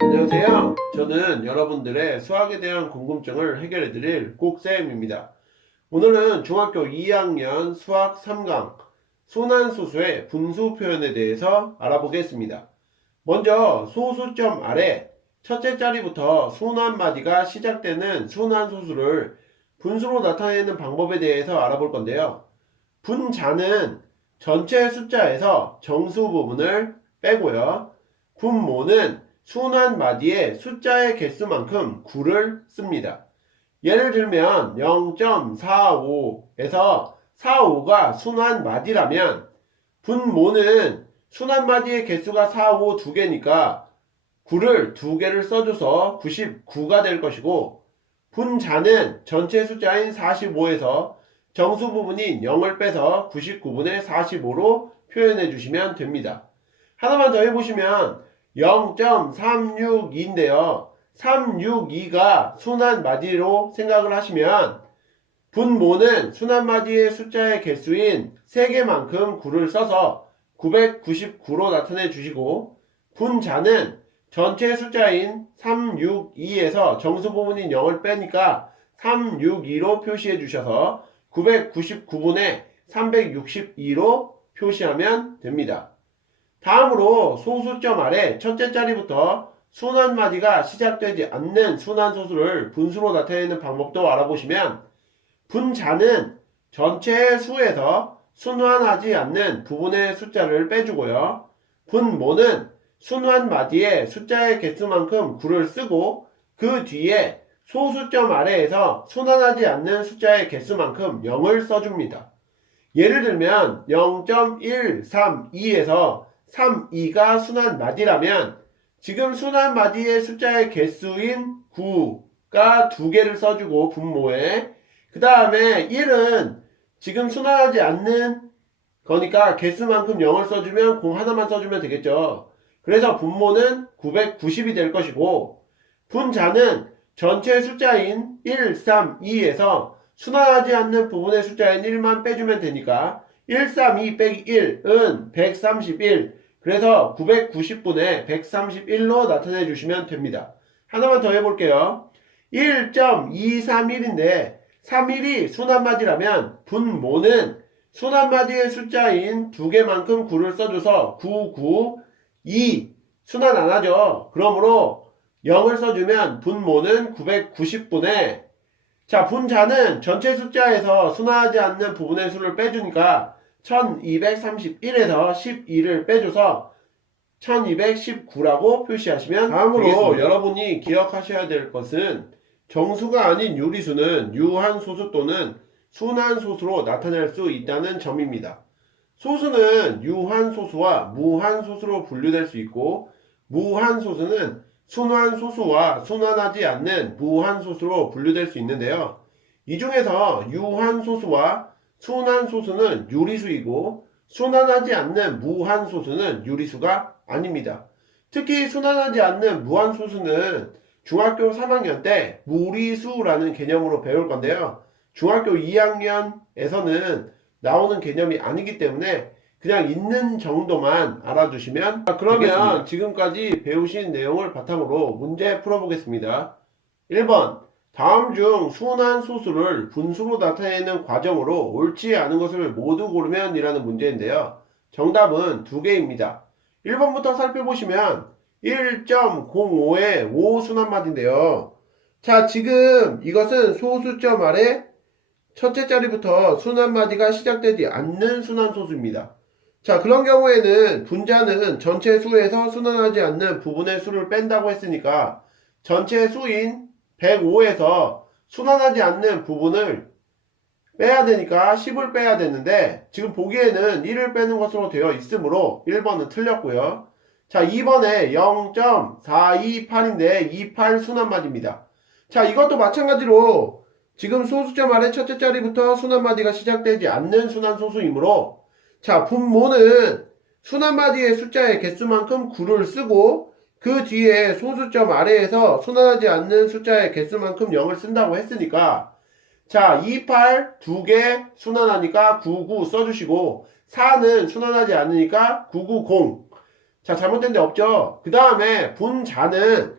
안녕하세요. 저는 여러분들의 수학에 대한 궁금증을 해결해 드릴 꼭쌤입니다. 오늘은 중학교 2학년 수학 3강 순환소수의 분수 표현에 대해서 알아보겠습니다. 먼저 소수점 아래 첫째 자리부터 순환마디가 시작되는 순환소수를 분수로 나타내는 방법에 대해서 알아볼 건데요. 분자는 전체 숫자에서 정수 부분을 빼고요. 분모는 순환마디의 숫자의 개수만큼 9를 씁니다. 예를 들면 0.45에서 45가 순환마디라면 분모는 순환마디의 개수가 4, 5 두 개니까 9를 두 개를 써줘서 99가 될 것이고, 분자는 전체 숫자인 45에서 정수 부분인 0을 빼서 99분의 45로 표현해 주시면 됩니다. 하나만 더 해보시면 0.362인데요. 362가 순환마디로 생각을 하시면 분모는 순환마디의 숫자의 개수인 3개만큼 9를 써서 999로 나타내 주시고, 분자는 전체 숫자인 362에서 정수 부분인 0을 빼니까 362로 표시해 주셔서 999분의 362로 표시하면 됩니다. 다음으로 소수점 아래 첫째 자리부터 순환마디가 시작되지 않는 순환소수를 분수로 나타내는 방법도 알아보시면, 분자는 전체의 수에서 순환하지 않는 부분의 숫자를 빼주고요. 분모는 순환마디의 숫자의 개수만큼 9를 쓰고 그 뒤에 소수점 아래에서 순환하지 않는 숫자의 개수만큼 0을 써줍니다. 예를 들면 0.132에서 32가 순환마디라면 지금 순환마디의 숫자의 개수인 9가 두 개를 써주고 분모에, 그 다음에 1은 지금 순환하지 않는 거니까 개수만큼 0을 써주면 0 하나만 써주면 되겠죠. 그래서 분모는 990이 될 것이고, 분자는 전체 숫자인 1, 3, 2에서 순환하지 않는 부분의 숫자인 1만 빼주면 되니까 1, 3, 2 빼기 1은 131, 그래서 990분의 131로 나타내 주시면 됩니다. 하나만 더 해볼게요. 1.231인데 31이 순환마디라면 분모는 순환마디의 숫자인 두 개만큼 9를 써줘서 992, 순환 안 하죠. 그러므로 0을 써주면 분모는 990분의, 자, 분자는 전체 숫자에서 순환하지 않는 부분의 수를 빼주니까 1231에서 12를 빼줘서 1219라고 표시하시면 다음으로 되겠습니다. 여러분이 기억하셔야 될 것은 정수가 아닌 유리수는 유한소수 또는 순환소수로 나타낼 수 있다는 점입니다. 소수는 유한소수와 무한소수로 분류될 수 있고, 무한소수는 순환소수와 순환하지 않는 무한소수로 분류될 수 있는데요. 이 중에서 유한소수와 순환소수는 유리수이고, 순환하지 않는 무한소수는 유리수가 아닙니다. 특히 순환하지 않는 무한소수는 중학교 3학년 때 무리수라는 개념으로 배울 건데요. 중학교 2학년에서는 나오는 개념이 아니기 때문에 그냥 있는 정도만 알아두시면 그러면 되겠습니다. 지금까지 배우신 내용을 바탕으로 문제 풀어보겠습니다. 1번, 다음 중 순환소수를 분수로 나타내는 과정으로 옳지 않은 것을 모두 고르면 이라는 문제인데요. 정답은 두 개입니다. 1번부터 살펴보시면 1.05의 5 순환마디인데요. 자, 지금 이것은 소수점 아래 첫째 자리부터 순환마디가 시작되지 않는 순환소수입니다. 자, 그런 경우에는 분자는 전체 수에서 순환하지 않는 부분의 수를 뺀다고 했으니까 전체 수인 105에서 순환하지 않는 부분을 빼야 되니까 10을 빼야 되는데 지금 보기에는 1을 빼는 것으로 되어 있으므로 1번은 틀렸고요. 자, 2번에 0.428인데 28 순환마디입니다. 자, 이것도 마찬가지로 지금 소수점 아래 첫째 자리부터 순환마디가 시작되지 않는 순환소수이므로, 자, 분모는 순환마디의 숫자의 개수만큼 9를 쓰고 그 뒤에 소수점 아래에서 순환하지 않는 숫자의 개수만큼 0을 쓴다고 했으니까, 자, 28 두 개 순환하니까 99 써주시고 4는 순환하지 않으니까 990. 자, 잘못된 데 없죠? 그 다음에 분자는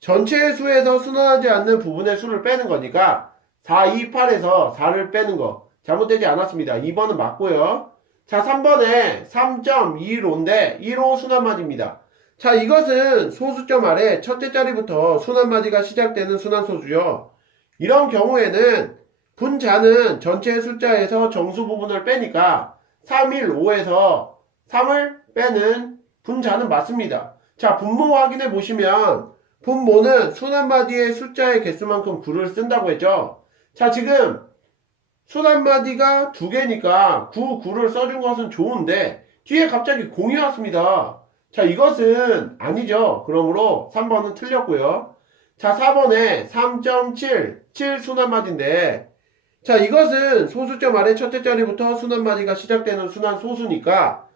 전체의 수에서 순환하지 않는 부분의 수를 빼는 거니까 4, 2, 8에서 4를 빼는 거 잘못되지 않았습니다. 2번은 맞고요. 자, 3번에 3.25인데 1호 순환마디입니다. 자, 이것은 소수점 아래 첫째 자리부터 순환마디가 시작되는 순환소수죠. 이런 경우에는 분자는 전체 숫자에서 정수 부분을 빼니까 3, 1, 5에서 3을 빼는 분자는 맞습니다. 자, 분모 확인해 보시면 분모는 순환마디의 숫자의 개수만큼 9를 쓴다고 했죠. 자, 지금 순환마디가 2개니까 9, 9를 써준 것은 좋은데 뒤에 갑자기 0이 왔습니다. 자, 이것은 아니죠. 그러므로 3번은 틀렸고요. 자, 4번에 3.7, 7 순환마디인데 자, 이것은 소수점 아래 첫째 자리부터 순환마디가 시작되는 순환소수니까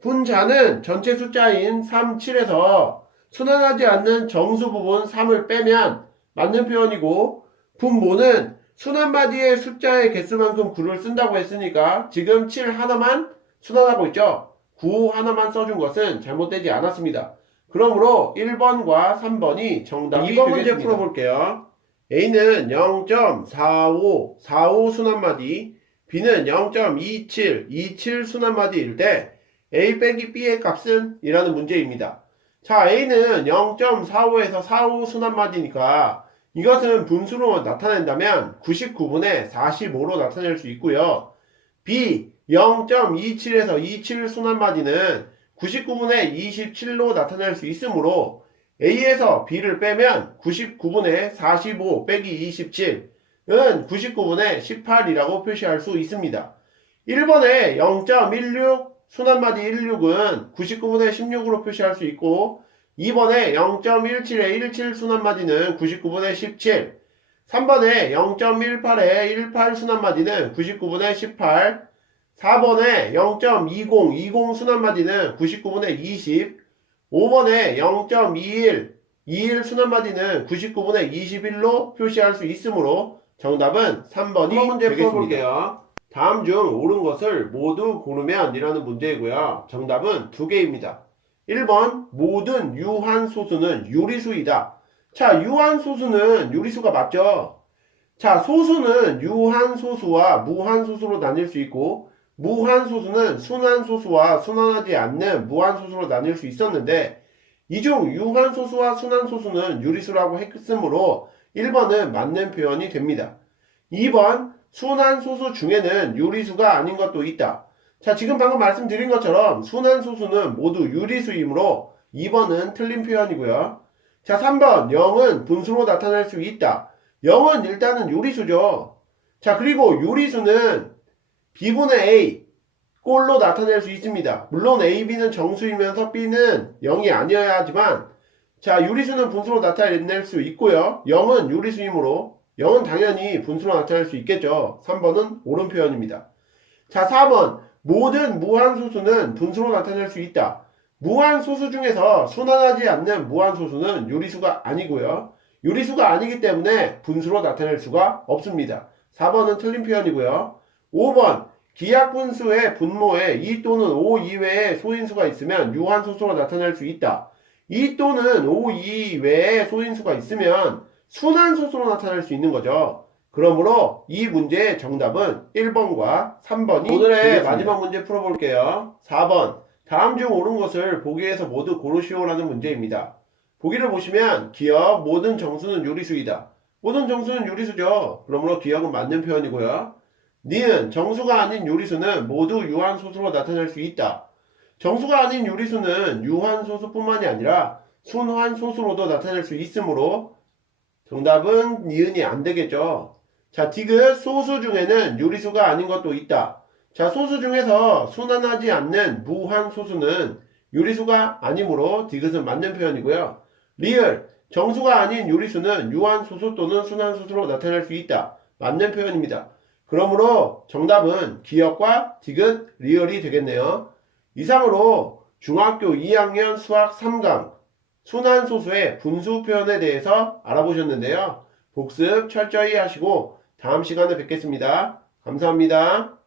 분자는 전체 숫자인 3, 7에서 순환하지 않는 정수 부분 3을 빼면 맞는 표현이고 분모는 순환마디의 숫자의 개수만큼 9를 쓴다고 했으니까 지금 7 하나만 순환하고 있죠. 9 하나만 써준 것은 잘못되지 않았습니다. 그러므로 1번과 3번이 정답이 2번 문제 되겠습니다. 풀어볼게요. A는 0.45 순환마디, B는 0.27 순환마디일 때 A 빼기 B의 값은? 이라는 문제입니다. 자, A는 0.45에서 45 순환마디니까 이것은 분수로 나타낸다면 99분의 45로 나타낼 수 있고요. B 0.27에서 27 순환마디는 99분의 27로 나타낼 수 있으므로 A에서 B를 빼면 99분의 45 빼기 27은 99분의 18이라고 표시할 수 있습니다. 1번에 0.16 순환마디 16은 99분의 16으로 표시할 수 있고 2번에 0.17의 17 순환마디는 99분의 17 3번에 0.18의 18 순환마디는 99분의 18 4번에 0.20 순환마디는 99분의 20 5번에 0.21 순환마디는 99분의 21로 표시할 수 있으므로 정답은 3번이 문제 되겠습니다. 풀어볼게요. 다음 중 옳은 것을 모두 고르면 이라는 문제이고요. 정답은 두 개입니다. 1번 모든 유한소수는 유리수이다. 자, 유한소수는 유리수가 맞죠? 자, 소수는 유한소수와 무한소수로 나뉠 수 있고 무한소수는 순환소수와 순환하지 않는 무한소수로 나뉠 수 있었는데 이 중 유한소수와 순환소수는 유리수라고 했으므로 1번은 맞는 표현이 됩니다. 2번 순환소수 중에는 유리수가 아닌 것도 있다. 자, 지금 방금 말씀드린 것처럼 순환소수는 모두 유리수이므로 2번은 틀린 표현이고요. 자, 3번 0은 분수로 나타날 수 있다. 0은 일단은 유리수죠. 자, 그리고 유리수는 B분의 A 꼴로 나타낼 수 있습니다. 물론 A, B는 정수이면서 B는 0이 아니어야 하지만 자, 유리수는 분수로 나타낼 수 있고요. 0은 유리수이므로 0은 당연히 분수로 나타낼 수 있겠죠. 3번은 옳은 표현입니다. 자, 4번 모든 무한소수는 분수로 나타낼 수 있다. 무한소수 중에서 순환하지 않는 무한소수는 유리수가 아니고요. 유리수가 아니기 때문에 분수로 나타낼 수가 없습니다. 4번은 틀린 표현이고요. 5번 기하분수의 분모에 2 또는 5 이외의 소인수가 있으면 유한소수로 나타낼 수 있다. 2 또는 5 이외의 소인수가 있으면 순환소수로 나타낼 수 있는 거죠. 그러므로 이 문제의 정답은 1번과 3번이 오늘의 되겠습니다. 마지막 문제 풀어볼게요. 4번 다음 중 옳은 것을 보기에서 모두 고르시오라는 문제입니다. 보기를 보시면 기억 모든 정수는 유리수이다. 모든 정수는 유리수죠. 그러므로 기억은 맞는 표현이고요. 니은 정수가 아닌 유리수는 모두 유한소수로 나타낼 수 있다. 정수가 아닌 유리수는 유한소수뿐만이 아니라 순환소수로도 나타낼 수 있으므로 정답은 니은이 안 되겠죠. 자, 디귿 소수 중에는 유리수가 아닌 것도 있다. 자, 소수 중에서 순환하지 않는 무한소수는 유리수가 아니므로 디귿은 맞는 표현이고요. 리을 정수가 아닌 유리수는 유한소수 또는 순환소수로 나타낼 수 있다. 맞는 표현입니다. 그러므로 정답은 기억과 디귿, 리을이 되겠네요. 이상으로 중학교 2학년 수학 3강 순환소수의 분수 표현에 대해서 알아보셨는데요. 복습 철저히 하시고 다음 시간에 뵙겠습니다. 감사합니다.